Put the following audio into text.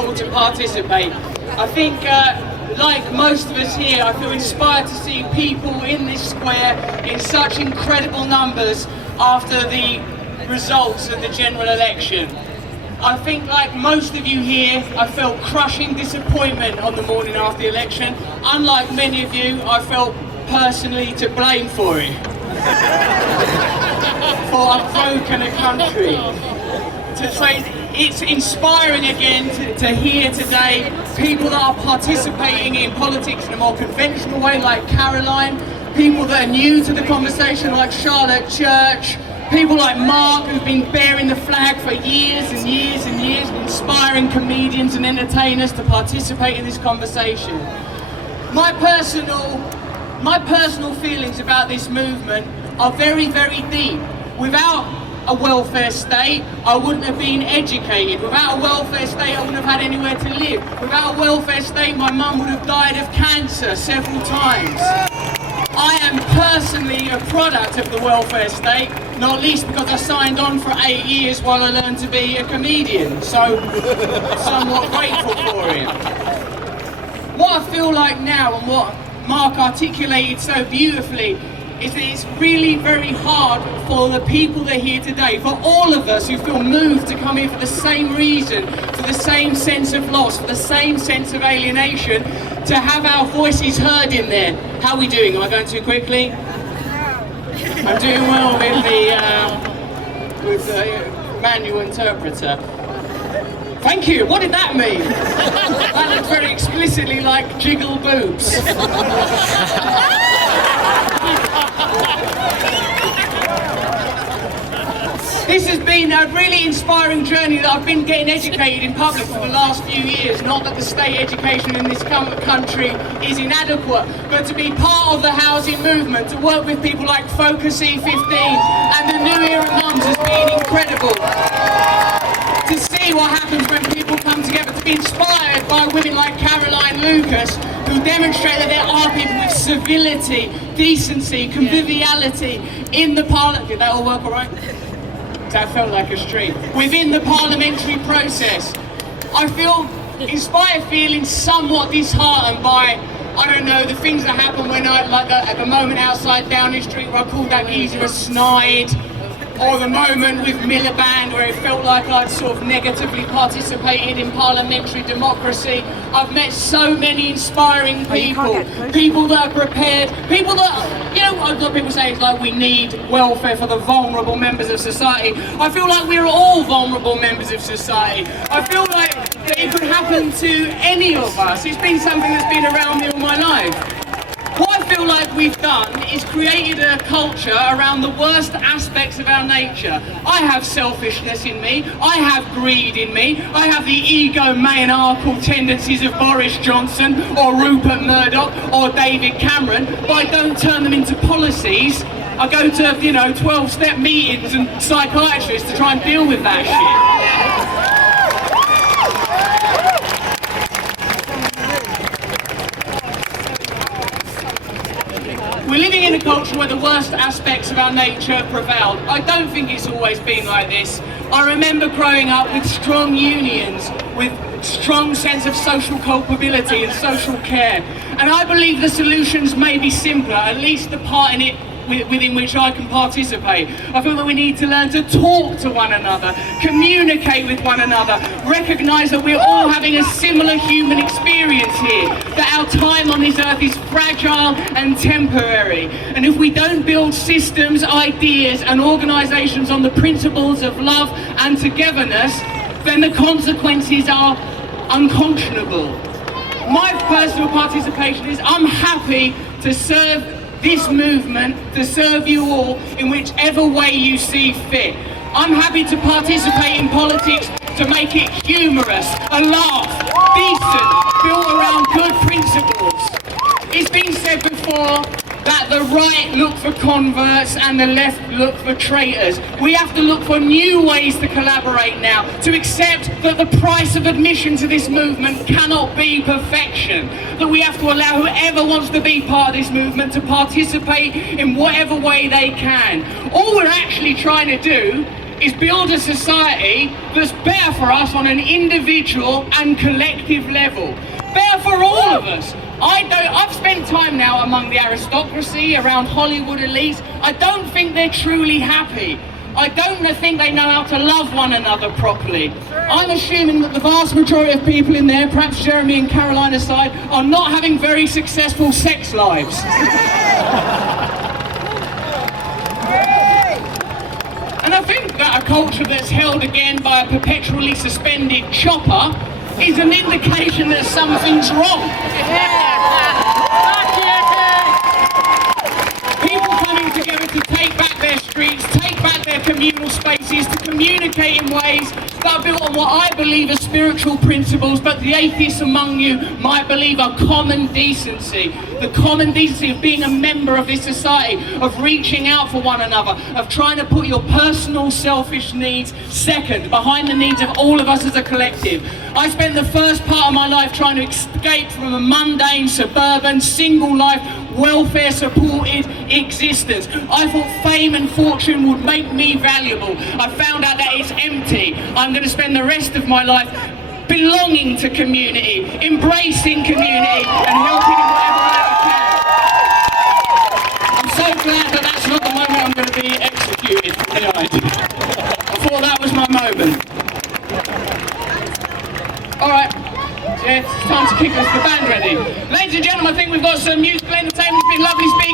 wonderful to participate. I think, like most of us here, I feel inspired to see people in this square in such incredible numbers after the results of the general election. I think, like most of you here, I felt crushing disappointment on the morning after the election. Unlike many of you, I felt personally to blame for it. For I've broken a country. So it's inspiring again to hear today people that are participating in politics in a more conventional way, like Caroline, people that are new to the conversation, like Charlotte Church, people like Mark, who've been bearing the flag for years and years and years, inspiring comedians and entertainers to participate in this conversation. My personal feelings about this movement are very, very deep. Without a welfare state, I wouldn't have been educated. Without a welfare state, I wouldn't have had anywhere to live. Without a welfare state, my mum would have died of cancer several times. I am personally a product of the welfare state, not least because I signed on for 8 years while I learned to be a comedian, so somewhat grateful for it. What I feel like now, and what Mark articulated so beautifully, is that it's really very hard for the people that are here today, for all of us who feel moved to come here for the same reason, for the same sense of loss, for the same sense of alienation, to have our voices heard in there. How are we doing? Am I going too quickly? I'm doing well with the manual interpreter. Thank you. What did that mean? That looked very explicitly like jiggle boobs. This has been a really inspiring journey that I've been getting educated in public for the last few years. Not that the state education in this country is inadequate, but to be part of the housing movement, to work with people like Focus E15 and the New Era Mums has been incredible. To see what happens when people come together, to be inspired by women like Caroline Lucas, who demonstrate that there are people with civility, decency, conviviality in the parliament. Did that all work all right? That felt like a stream. Within the parliamentary process. I feel inspired, feeling somewhat disheartened by, I don't know, the things that happen when at the moment outside Downing Street where I called that geezer a snide, or the moment with Miliband where it felt like I'd sort of negatively participated in parliamentary democracy. I've met so many inspiring people, people that are prepared, people that, you know, a lot of people say it's like we need welfare for the vulnerable members of society. I feel like we're all vulnerable members of society. I feel like that it could happen to any of us. It's been something that's been around me all my life. What I feel like we've done is created a culture around the worst aspects of our nature. I have selfishness in me, I have greed in me, I have the egomaniacal tendencies of Boris Johnson or Rupert Murdoch or David Cameron, but I don't turn them into policies. I go to, 12-step meetings and psychiatrists to try and deal with that shit. We're living in a culture where the worst aspects of our nature prevailed. I don't think it's always been like this. I remember growing up with strong unions, with strong sense of social culpability and social care. And I believe the solutions may be simpler, at least the part in it within which I can participate. I feel that we need to learn to talk to one another, communicate with one another, recognise that we're all having a similar human experience here, that our time on this earth is fragile and temporary. And if we don't build systems, ideas and organisations on the principles of love and togetherness, then the consequences are unconscionable. My personal participation is I'm happy to serve this movement, to serve you all in whichever way you see fit. I'm happy to participate in politics to make it humorous, a laugh, decent, built around good principles. It's been said before that the right look for converts and the left look for traitors. We have to look for new ways to collaborate now, to accept that the price of admission to this movement cannot be perfection, that we have to allow whoever wants to be part of this movement to participate in whatever way they can. All we're actually trying to do is build a society that's better for us on an individual and collective level. Better for all of us. I've spent time now among the aristocracy, around Hollywood elites. I don't think they're truly happy. I don't think they know how to love one another properly. I'm assuming that the vast majority of people in there, perhaps Jeremy and Caroline aside, are not having very successful sex lives. And I think that a culture that's held again by a perpetually suspended chopper is an indication that something's wrong. People coming together to take back their streets, take back their communal spaces, to communicate in ways that are built on what I believe are spiritual principles, but the atheists among you might believe are common decency. The common decency of being a member of this society, of reaching out for one another, of trying to put your personal selfish needs second, behind the needs of all of us as a collective. I spent the first part of my life trying to escape from a mundane, suburban, single life, welfare supported existence. I thought fame and fortune would make me valuable. I found out that it's empty. I'm going to spend the rest of my life belonging to community, embracing community, and helping in whatever way I can. I'm so glad that that's not the moment I'm going to be executed from the idea. I thought that was my moment. Alright, yeah, it's time to kick us the band ready. Ladies and gentlemen, I think we've got some musical entertainment. It's been lovely speaking.